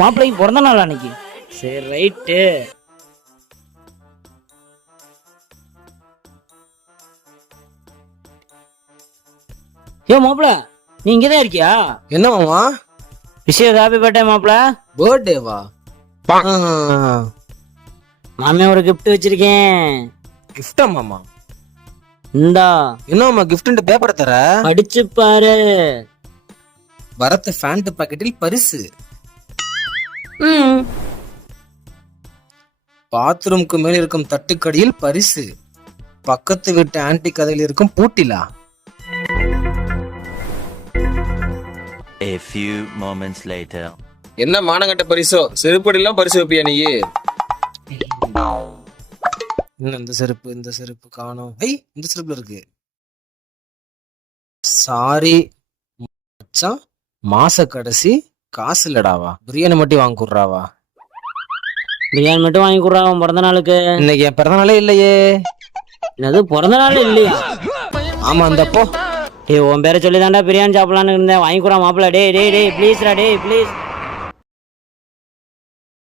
மாப்பிள்ளைக்கு பிறந்த நாள் அன்னைக்கு. சரி ரைட்டு. ஏ மாப்பிள்ள, நீ இங்கதான் இருக்கியா? என்ன மாமா விஷயம்? ஹாப்பி பர்த்டே மாப்பிள்ள. பர்த்டேவா? மாமே ஒரு கிஃப்ட் வச்சிருக்கேன். கிஃப்டா மாமா? இந்தா. என்ன மாமா கிஃப்ட் பேப்பர் தர? படிச்சு பாரு. பரத் ஃபேண்ட் பாக்கெட்டில் பரிசு. பாத்ரூம்க்கு மேல் இருக்கும் தட்டுக்கடியில் பரிசு. பக்கத்து வீட்டு ஆன்டி கதையில் இருக்கும் பூட்டிலா. A few moments later. என்ன மானங்கட்ட பரிசோ? செருப்படிலாம் பரிசு வைப்பியா நீ? இந்த செருப்பு காணோம். இந்த செருப்புல இருக்கு. சாரி மச்சான், மாச கடைசி காசு இல்லடாவா, பிரியாணி மட்டும் வாங்கி கொடுறாவா. பிரியாணி மட்டும் வாங்கி கொடுறா உன் பிறந்த நாளுக்கு. இன்னைக்கு என் பிறந்த நாளே இல்லையே. என்னது பிறந்த நாள் இல்லையா? ஆமா இந்தப்போ. உன் பேரை சொல்லி தாண்டா பிரியாணி சாப்பிடலான்னு இருந்தேன். வாங்கி கொடுறா மாப்பிள்ள. டே ப்ளீஸ்ரா, ப்ளீஸ்.